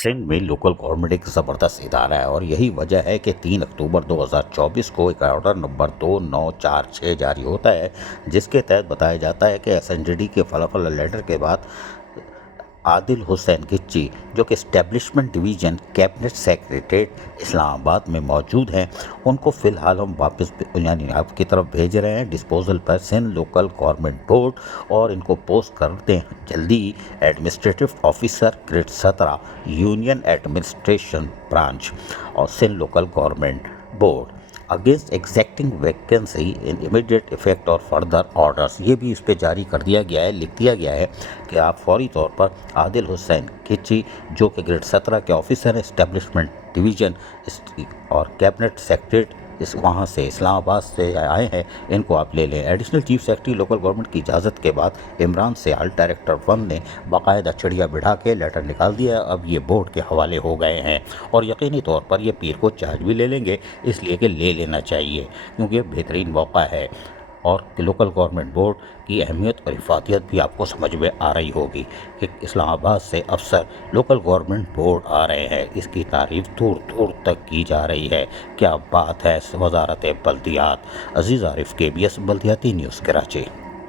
सिंध में local government एक ज़बरदस्त इदारा है और यही वजह है कि 3 अक्टूबर 2024 को एक ऑर्डर नंबर 2946 जारी होता है, जिसके तहत बताया जाता है कि एसएनडीडी के फलाफल लेटर के बाद आदिल हुसैन गिच्ची, जो कि establishment division cabinet secretariat Islamabad में मौजूद हैं, उनको फ़िलहाल हम वापस यानी आपकी तरफ भेज रहे हैं डिस्पोजल पर सिंध लोकल गवर्नमेंट बोर्ड, और इनको पोस्ट करते हैं जल्दी administrative officer grade 17 union administration branch और Sindh local government board against existing vacancy in immediate effect और फर्दर ऑर्डर्स। ये भी इस पर जारी कर दिया गया है, लिख दिया गया है कि आप फौरी तौर पर आदिल हुसैन खिची, जो कि ग्रेड 17 के ऑफिसर हैं इस्टेब्लिशमेंट डिवीज़न और कैबिनेट सेक्रेटरी इस वहाँ से इस्लामाबाद से आए हैं, इनको आप ले लें। Additional chief secretary local government की इजाज़त के बाद इमरान सियाल डायरेक्टर 1 ने बाकायदा चिड़िया बिठा के लेटर निकाल दिया। अब ये बोर्ड के हवाले हो गए हैं और यकीनी तौर पर ये पीर को चार्ज भी ले लेंगे, इसलिए कि ले लेना चाहिए क्योंकि ये बेहतरीन मौका है और लोकल गवर्नमेंट बोर्ड की अहमियत और हिफातियत भी आपको समझ में आ रही होगी कि इस्लामाबाद से अफसर लोकल गवर्नमेंट बोर्ड आ रहे हैं। इसकी तारीफ दूर दूर तक की जा रही है। क्या बात है। वजारत बल्दियात। अजीज़ आरिफ, KBS बल्दियाती न्यूज़, कराची।